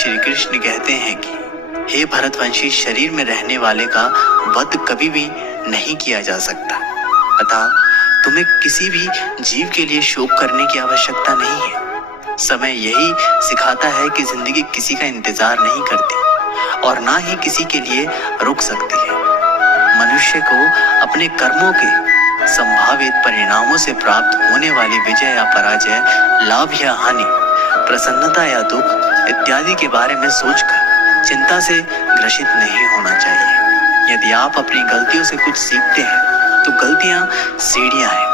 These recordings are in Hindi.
श्री कृष्ण कहते हैं कि हे भरतवंशी, शरीर में रहने वाले का वध कभी भी नहीं किया जा सकता, अतः तुम्हें किसी भी जीव के लिए शोक करने की आवश्यकता नहीं है। समय यही सिखाता है कि जिंदगी किसी का इंतजार नहीं करती और ना ही किसी के लिए रुक सकती है। मनुष्य को अपने कर्मों के संभावित परिणामों से प्राप्त होने वाली विजय या पराजय, लाभ या हानि, प्रसन्नता या दुख इत्यादि के बारे में सोचकर चिंता से ग्रसित नहीं होना चाहिए। यदि आप अपनी गलतियों से कुछ सीखते हैं तो गलतियां सीढ़ियां हैं,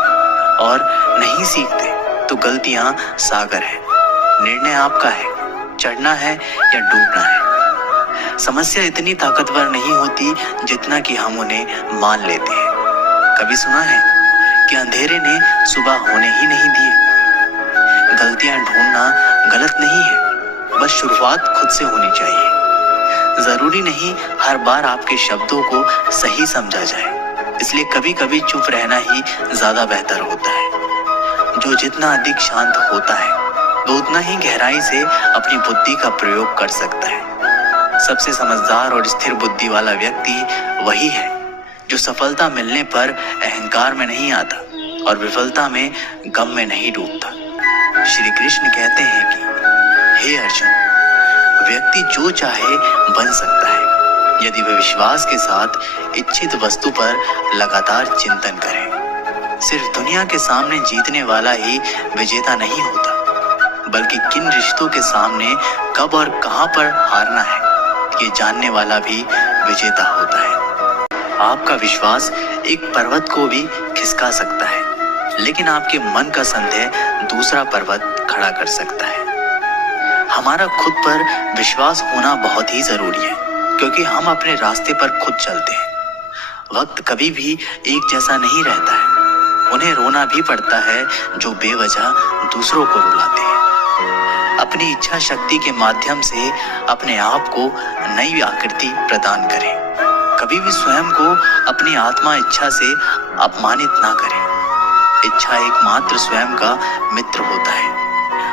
और नहीं सीखते तो गलतियां सागर है। निर्णय आपका है, चढ़ना है या डूबना है। समस्या इतनी ताकतवर नहीं होती जितना कि हम उन्हें मान लेते हैं। कभी सुना है कि अंधेरे ने सुबह होने ही नहीं दिए। गलतियां ढूंढना गलत नहीं है, बस शुरुआत खुद से होनी चाहिए। जरूरी नहीं हर बार आपके शब्दों को सही समझा जाए, इसलिए कभी कभी चुप रहना ही ज्यादा बेहतर होता है। जो जितना अधिक शांत होता है वो उतना ही गहराई से अपनी बुद्धि का प्रयोग कर सकता है। सबसे समझदार और स्थिर बुद्धि वाला व्यक्ति वही है जो सफलता मिलने पर अहंकार में नहीं आता और विफलता में गम में नहीं डूबता। श्री कृष्ण कहते हैं कि हे अर्जुन, व्यक्ति जो चाहे बन सकता है यदि वह विश्वास के साथ इच्छित वस्तु पर लगातार चिंतन करे। सिर्फ दुनिया के सामने जीतने वाला ही विजेता नहीं होता, बल्कि किन रिश्तों के सामने कब और कहां पर हारना है ये जानने वाला भी विजेता होता है। आपका विश्वास एक पर्वत को भी खिसका सकता है, लेकिन आपके मन का संदेह दूसरा पर्वत खड़ा कर सकता है। हमारा खुद पर विश्वास होना बहुत ही जरूरी है, क्योंकि हम अपने रास्ते पर खुद चलते हैं। वक्त कभी भी एक जैसा नहीं रहता है। उन्हें रोना भी पड़ता है जो बेवजह दूसरों को रुलाते हैं। अपनी इच्छा शक्ति के माध्यम से अपने आप को नई आकृति प्रदान करें। कभी भी स्वयं को अपनी आत्मा इच्छा से अपमानित ना करें। इच्छा एकमात्र स्वयं का मित्र होता है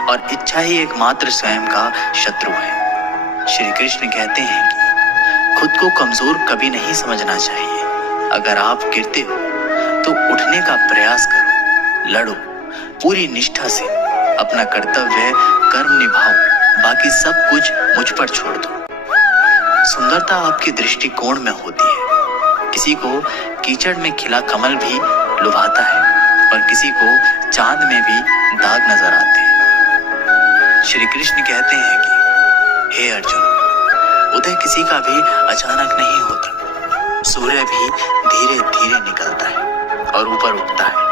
और इच्छा ही एकमात्र स्वयं का शत्रु है। श्री कृष्ण कहते हैं कि खुद को कमजोर कभी नहीं समझना चाहिए। अगर आप गिरते हो तो उठने का प्रयास करो, लड़ो पूरी निष्ठा से, अपना कर्तव्य कर्म निभाओ, बाकी सब कुछ मुझ पर छोड़ दो। सुंदरता आपके दृष्टिकोण में होती है। किसी को कीचड़ में खिला कमल भी लुभाता है और किसी को चांद में भी दाग नजर आते हैं। श्री कृष्ण कहते हैं कि हे अर्जुन, उदय किसी का भी अचानक नहीं होता। सूर्य भी धीरे धीरे निकलता है और ऊपर उठता है।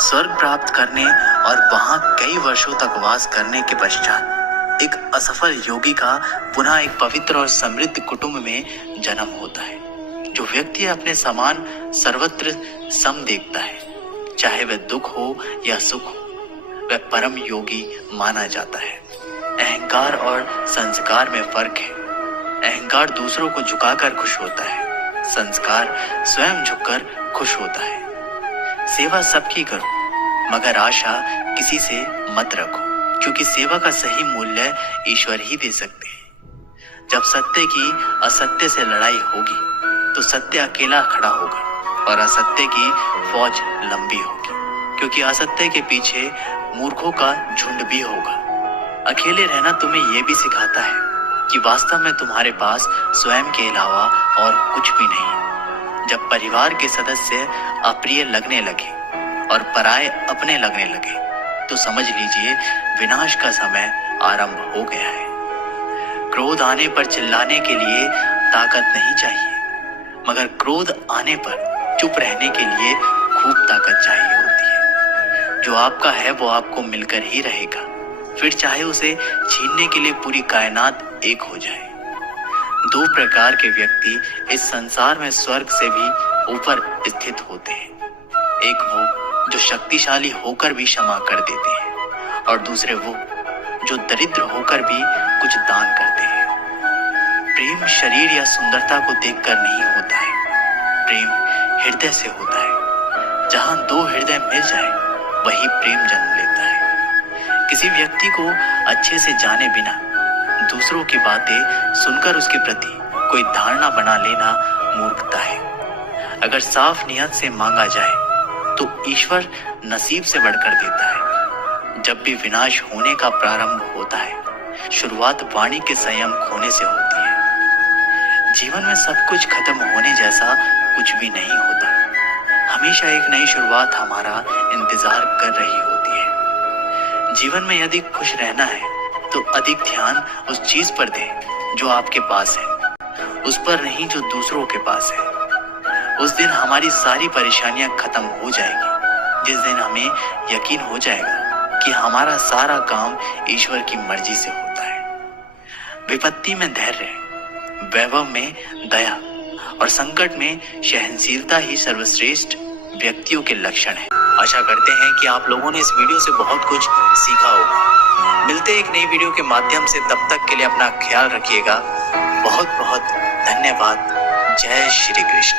स्वर्ग प्राप्त करने और वहां कई वर्षों तक वास करने के पश्चात एक असफल योगी का पुनः एक पवित्र और समृद्ध कुटुंब में जन्म होता है। जो व्यक्ति अपने समान सर्वत्र सम देखता है, चाहे वह दुख हो या सुख हो, वह परम योगी माना जाता है। अहंकार और संस्कार में फर्क है। अहंकार दूसरों को झुकाकर खुश होता है, संस्कार स्वयं झुककर खुश होता है। सेवा सबकी करो, मगर आशा किसी से मत रखो, क्योंकि सेवा का सही मूल्य ईश्वर ही दे सकते हैं। जब सत्य की असत्य से लड़ाई होगी तो सत्य अकेला खड़ा होगा और असत्य की फौज लंबी होगी, क्योंकि असत्य के पीछे मूर्खों का झुंड भी होगा। अकेले रहना तुम्हें यह भी सिखाता है कि वास्तव में तुम्हारे पास स्वयं के अलावा और कुछ भी नहीं। जब परिवार के सदस्य अप्रिय लगने लगे और पराये अपने लगने लगे तो समझ लीजिए विनाश का समय आरंभ हो गया है। क्रोध आने पर चिल्लाने के लिए ताकत नहीं चाहिए, मगर क्रोध आने पर चुप रहने के लिए खूब ताकत चाहिए होती है। जो आपका है वो आपको मिलकर ही रहेगा, फिर चाहे उसे छीनने के लिए पूरी कायनात एक हो जाए। दो प्रकार के व्यक्ति इस संसार में स्वर्ग से भी ऊपर स्थित होते हैं। एक वो जो शक्तिशाली होकर भी क्षमा कर देते हैं, और दूसरे वो जो दरिद्र होकर भी कुछ दान करते हैं। प्रेम शरीर या सुंदरता को देखकर नहीं होता है, प्रेम हृदय से होता है। जहां दो हृदय मिल जाए वही प्रेम जन्म लेता है। किसी व्यक्ति को अच्छे से जाने बिना दूसरों दूसरों की बातें सुनकर उसके प्रति कोई धारणा बना लेना मूर्खता है। अगर साफ नियत से मांगा जाए तो ईश्वर नसीब से बढ़कर देता है। जब भी विनाश होने का प्रारंभ होता है, शुरुआत वाणी के संयम खोने से होती है। जीवन में सब कुछ खत्म होने जैसा कुछ भी नहीं होता। हमेशा एक नई शुरुआत हमारा इंतजार कर रही होती है। जीवन में यदि खुश रहना है तो अधिक ध्यान उस चीज पर दें जो आपके पास है, उस पर नहीं जो दूसरों के पास है। उस दिन हमारी सारी परेशानियां खत्म हो जाएगी, जिस दिन हमें यकीन हो जाएगा कि हमारा सारा काम ईश्वर की मर्जी से होता है। विपत्ति में धैर्य, वैभव में दया और संकट में सहनशीलता ही सर्वश्रेष्ठ व्यक्तियों के लक्षण है। आशा करते हैं कि आप लोगों ने इस वीडियो से बहुत कुछ सीखा होगा। मिलते हैं एक नई वीडियो के माध्यम से, तब तक के लिए अपना ख्याल रखिएगा। बहुत बहुत धन्यवाद। जय श्री कृष्ण।